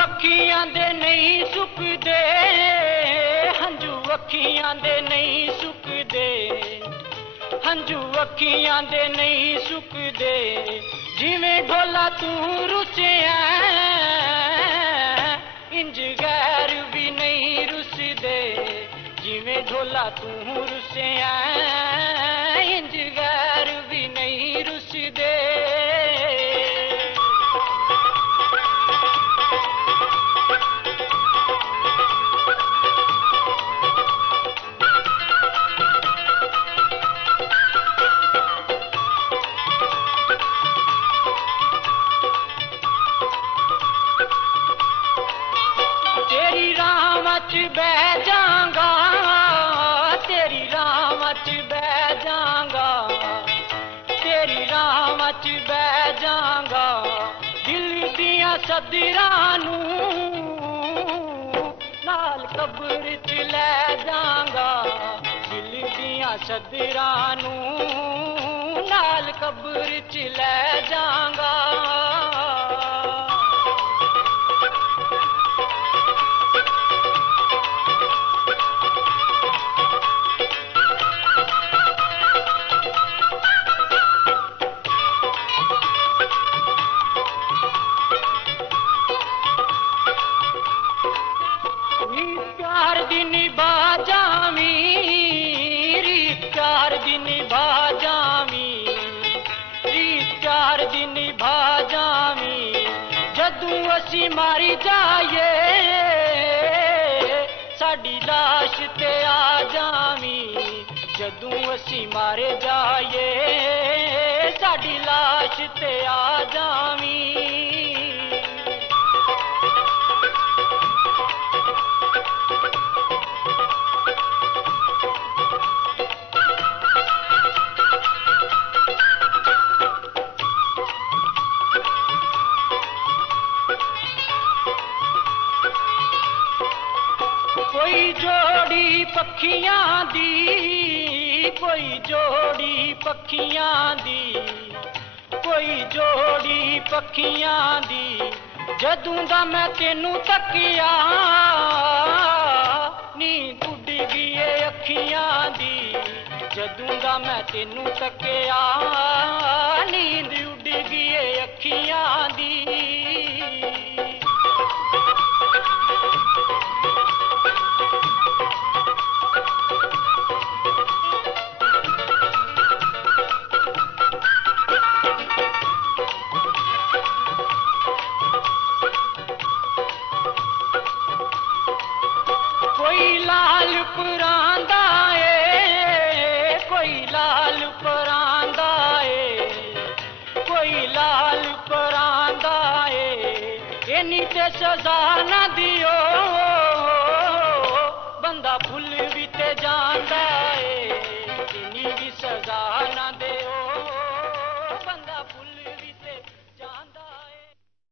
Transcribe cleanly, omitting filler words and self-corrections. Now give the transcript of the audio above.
अखियां दे नहीं सुकदे, हंझू अखियां दे नहीं सुकदे, हंझू अखियां दे नहीं सुकदे। जिवें ढोला तू रुसिया इंज गैर भी नहीं रुसदे, जिवें ढोला तू रुसिया इंज गैर भी नहीं रुसदे। तेरी राह च बह जांगा, तेरी राह च बह जांगा, तेरी राह च बह जांगा। दिल दियां सदरां नूं नाल कब्र च लै जांगा, दिल दियां सदरां नूं नाल कब्र च लै जांगा। प्यार दी निभा जावी, रीत प्यार दी निभा जावी, रीत प्यार दी निभा जावी। जदू असी मारी जाइए साडी लाश ते आ जावी, जदू असी मारे जाइए साडी लाश ते आ जावी। कोई जोड़ी पखियां दी, कोई जोड़ी पखियां दी, कोई जोड़ी पखियां दी। जदों दा मैं तेनू तकिया नींद उड़ गई है अखियां दी, जदों दा मैं तेनू तकिया नींद उड़ गई है अखियां दी। कोई लाल परांदा है, कोई लाल परांदा है, कोई लाल परांदा है। इन्नी ते सजा ना दी